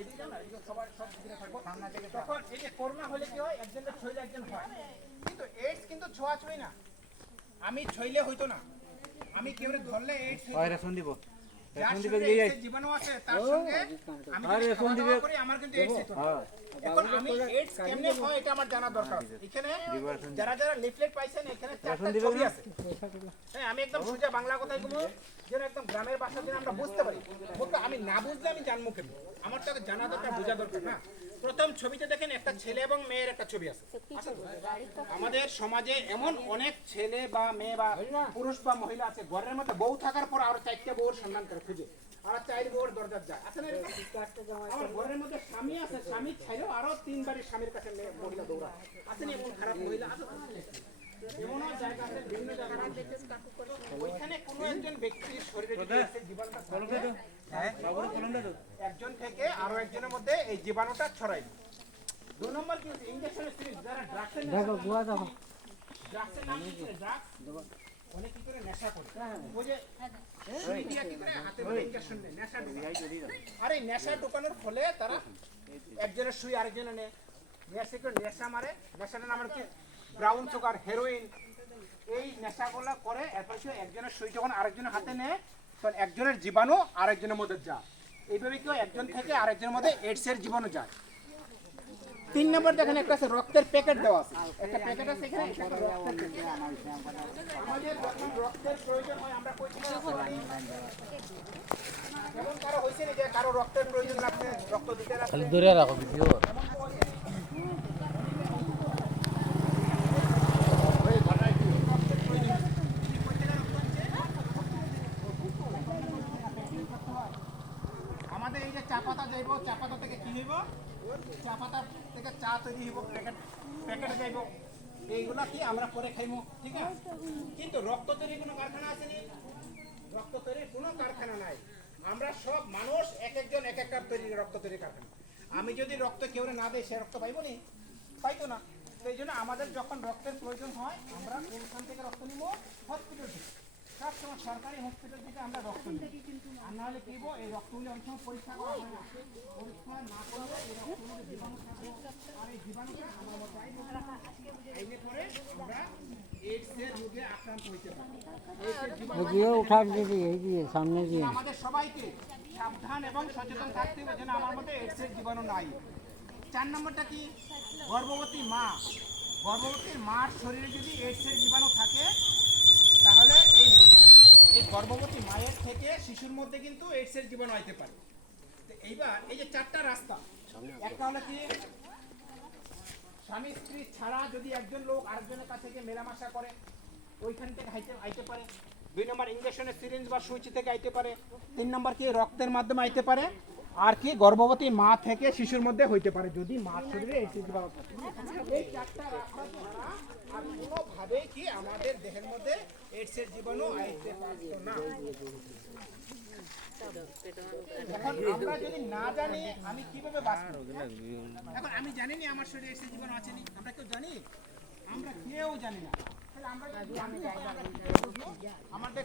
এদিকে না এই সবার সব দিকে থাকবো সামনে থেকে তখন এই যে করোনা হলে কি হয় একজনের ছইলে একজন হয় কিন্তু এইডস কিন্তু ছোঁয়াছুঁই না আমি ছইলে হইতো না আমি কেউরে ধরলে এইডস হয় রেশন দিব রেশন দিবে এই জীবাণু আছে তার সঙ্গে আমি রেশন দিবে করি আমার কিন্তু এইডস হইতো না এখন আমি এইডস কেমনে হয় এটা আমার জানা দরকার এখানে যারা যারা লিফলেট পাইছেন এখানে চারটা ছবি আছে হ্যাঁ আমি একদম সোজা বাংলা কথাই বলবো যেন একদম গ্রামের ভাষা যেন আমরা বুঝতে পারি বলতো আমি না বুঝলে আমি জানবো কেন আমার তো জানা দরকার বোঝা দরকার না প্রথম ছবিতে দেখেন একটা ছেলে এবং মেয়ের একটা ছবি আছে আমাদের সমাজে এমন অনেক ছেলে বা মেয়ে বা পুরুষ বা মহিলা আছে ঘরের মধ্যে বউ থাকার পর আরো চারটে বউর সন্ধান করে খুঁজে আর চার বউর দরজা যায় আছে না আমার ঘরের মধ্যে স্বামী আছে স্বামী ছাইলেও আরো তিনবারই স্বামীর কাছে মহিলা দৌড়া আছে না এমন খারাপ মহিলা আছে এমনও জায়গা আছে বিভিন্ন জায়গা ওইখানে কোনো একজন ব্যক্তির শরীরে যদি জীবাণুটা একজন থেকে আরো একজনের মধ্যে এই জীবাণুটা ছড়ায় দুই নম্বর কি ইনজেকশনের সিরিজ যারা ড্রাগসের নাম কি ড্রাগস অনেক কি করে নেশা করে ওই যে সুই দিয়া কি করে হাতে বলে ইনজেকশন নেয় নেশা আর এই নেশা ঢোকানোর ফলে তারা একজনের সুই আরেকজনের নেয় নেশা করে নেশা মারে নেশাটার নাম কি ব্রাউন সুগার হেরোইন এই নেশাগুলো করে এরপর কি একজনের সুই যখন আরেকজনের হাতে নেয় তখন একজনের জীবাণু আরেকজনের মধ্যে যায় এইভাবে কি একজন থেকে আরেকজনের মধ্যে এইডস এর জীবাণু যায় 3 নম্বর দেখেন একটা আছে রক্তের প্যাকেট দেওয়া আছে একটা প্যাকেট আছে এখানে আমাদের যখন রক্তের প্রয়োজন হয় আমরা কই থেকে করি যেমন কারো হইছে না যে কারো রক্তের প্রয়োজন লাগছে রক্ত দিতে লাগছে খালি দূরে রাখো ভিডিও আমাদের এই যে চা পাতা যাইব চা পাতা থেকে কি হইব চা পাতা থেকে চা তৈরি হইব প্যাকেটে যাইব এইগুলা কি আমরা করে খাইবো ঠিক আছে কিন্তু রক্ত তৈরির কোনো কারখানা আছে নি রক্ত তৈরির কোনো কারখানা নাই আমরা সব মানুষ এক একজন এক একটা তৈরি রক্ত তৈরির কারখানা আমি যদি রক্ত কেউ না দেই সে রক্ত পাইবো নি পাইতো না তো এই জন্য আমাদের যখন রক্তের প্রয়োজন হয় আমরা কোনখান থেকে রক্ত নিব হসপিটাল থেকে সবসময় সরকারি হসপিটাল থেকে আমরা রক্ত নিই আর নাহলে কি এই রক্তগুলি অনেক সময় পরীক্ষা করা হয় না পরীক্ষা না করলে এই রক্তগুলি জীবাণু থাকে আর এই জীবাণুটা আমার মধ্যে আইনে পরে আমরা এইডসের রোগে আক্রান্ত হইতে পারি আমাদের সবাইকে সাবধান এবং সচেতন থাকতে হবে যেন আমার মধ্যে এইডসের জীবাণু নাই 4 নম্বরটা কি গর্ভবতী মার শরীরে যদি এইডসের জীবাণু থাকে তাহলে এই গর্ভবতী মায়ের থেকে শিশুর মধ্যে কিন্তু এইডসের জীবাণু আইতে পারে এইবার এই যে 4টা রাস্তা একটা হলো কি স্বামী স্ত্রী ছাড়া যদি একজন লোক আরেকজনের কাছে গিয়ে মেলামেশা করে ওইখান থেকে আইতে পারে 2 নম্বর ইনজেকশনের সিরিঞ্জ বা সুইচ থেকে আইতে পারে 3 নম্বর কি রক্তের মাধ্যমে আইতে পারে আর কি গর্ভবতী মা থেকে শিশুর মধ্যে হইতে পারে যদি মার শরীরে এইডসের জীবাণু থাকে এই 4টা রাস্তা ছাড়া আর কোনোভাবে কি আমাদের দেহের মধ্যে এইডসের জীবাণু আইতে পারতো না এখন আমরা যদি না জানি আমি কিভাবে বাঁচবো এখন আমি জানি না আমার শরীরে এইডসের জীবাণু আছে নি আমরা কেউ জানি আমরা কেউ জানি না তাহলে আমরা যদি জানি আমাদের